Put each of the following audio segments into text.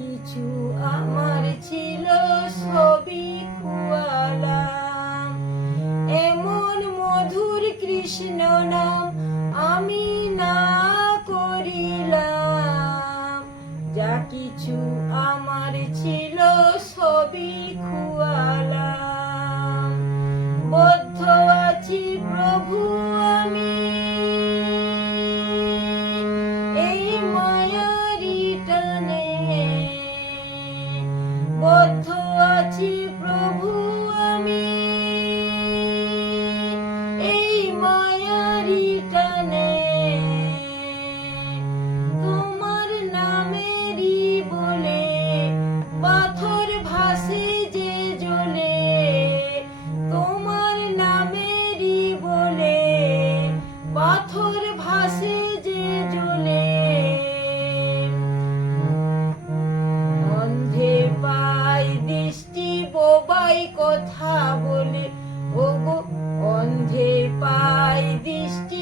কিছু আমার ছিল ছবি খুয়ালাম এমন মধুর কৃষ্ণ নাম আমি না করিলাম। যা কিছু আমার ছিল ছবি খুব মিষ্টি বোবাই কথা বলে ওগো অন্ধে পাই দৃষ্টি।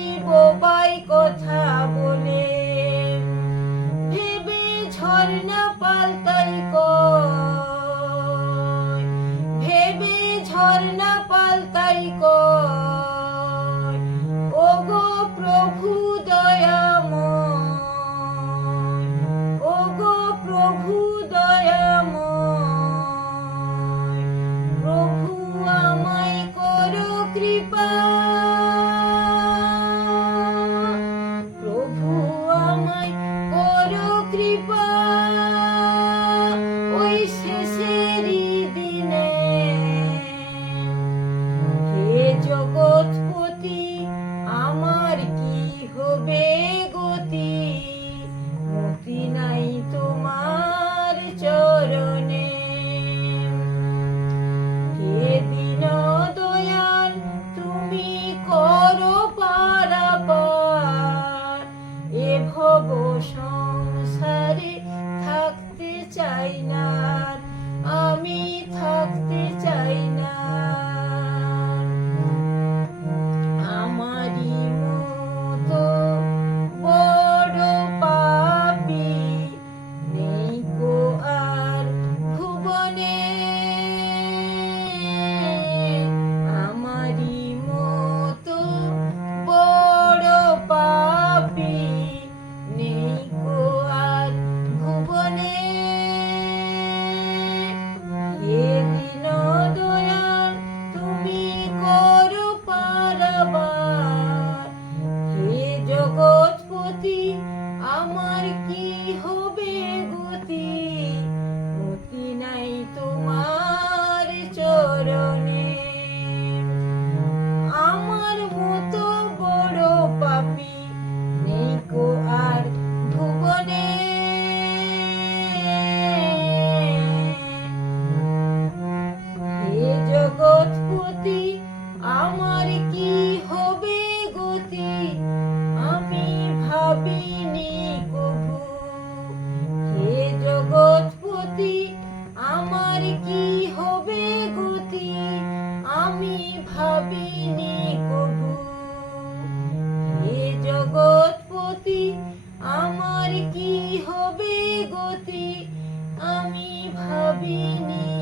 ভব Bye. হবিনি কবু। হে জগৎপতি আমার কি হবে গতি? আমি ভাবিনি